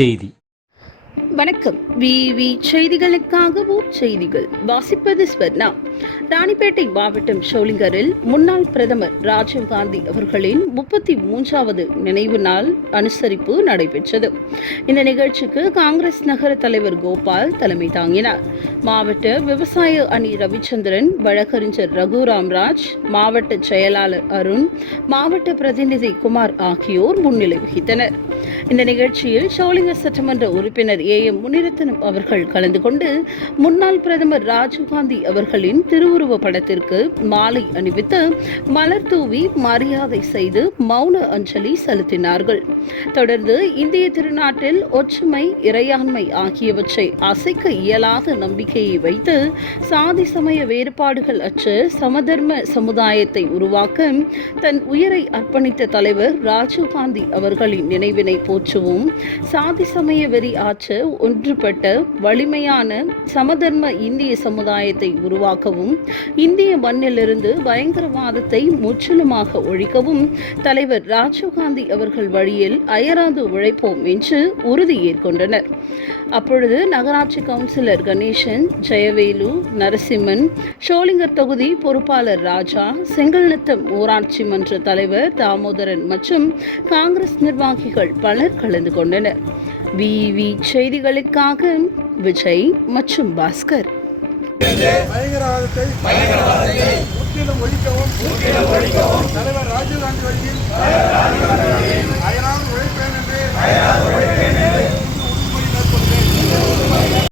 செய்தி வணக்கம். விவி செய்திகளுக்காக ஊர் செய்திகள். வாசிப்பது ஸ்வர்ணா. ராணிப்பேட்டை மாவட்டம் ஷோலிங்கரில் முன்னாள் பிரதமர் ராஜீவ்காந்தி அவர்களின் முப்பத்தி மூன்றாவது நினைவு நாள் அனுசரிப்பு நடைபெற்றது. இந்த நிகழ்ச்சிக்கு காங்கிரஸ் நகர தலைவர் கோபால் தலைமை தாங்கினார். மாவட்ட விவசாய அணி ரவிச்சந்திரன் வழக்கறிஞர் ரகு ராம்ராஜ் மாவட்ட செயலாளர் அருண் மாவட்ட பிரதிநிதி குமார் ஆகியோர் முன்னிலை வகித்தனர். இந்த நிகழ்ச்சியில் ஷோலிங்கர் சட்டமன்ற உறுப்பினர் ஏ எம் முனிரத்னம் அவர்கள் கலந்து கொண்டு முன்னாள் பிரதமர் ராஜீவ்காந்தி அவர்களின் திருவுருவ படத்திற்கு மாலை அணிவித்து மலர் தூவி மரியாதை செய்து மௌன அஞ்சலி செலுத்தினார்கள். தொடர்ந்து இந்திய திருநாட்டில் ஒற்றுமை இறையாண்மை ஆகியவற்றை அசைக்க இயலாத நம்பிக்கையை வைத்து சாதி சமய வேறுபாடுகள் அற்ற சமதர்ம சமுதாயத்தை உருவாக்க தன் உயிரை அர்ப்பணித்த தலைவர் ராஜீவ்காந்தி அவர்களின் நினைவினை போற்றுவோம். சாதி சமய வெறி ஆற்ற ஒன்றுபட்ட வலிமையான சமதர்ம இந்திய சமுதாயத்தை உருவாக்கவும் இந்திய மண்ணிலிருந்து பயங்கரவாதத்தை முற்றிலுமாக ஒழிக்கவும் தலைவர் ராஜீவ்காந்தி அவர்கள் வழியில் அயராது உழைப்போம் என்று உறுதி ஏற்கொண்டனர். அப்பொழுது நகராட்சி கவுன்சிலர் கணேசன் ஜெயவேலு நரசிம்மன் ஷோலிங்கர் தொகுதி பொறுப்பாளர் ராஜா செங்கல்நத்தம் ஊராட்சி மன்ற தலைவர் தாமோதரன் மற்றும் காங்கிரஸ் நிர்வாகிகள் பலர் கலந்து கொண்டனர். விவி செய்திகளுக்காக விஜய் மற்றும் பாஸ்கர். பயங்கரவாதத்தை முற்றிலும் ஒழிக்கவும் தலைவர் ராஜீவ்காந்தி வழியில் அயராது உழைப்பேன் என்று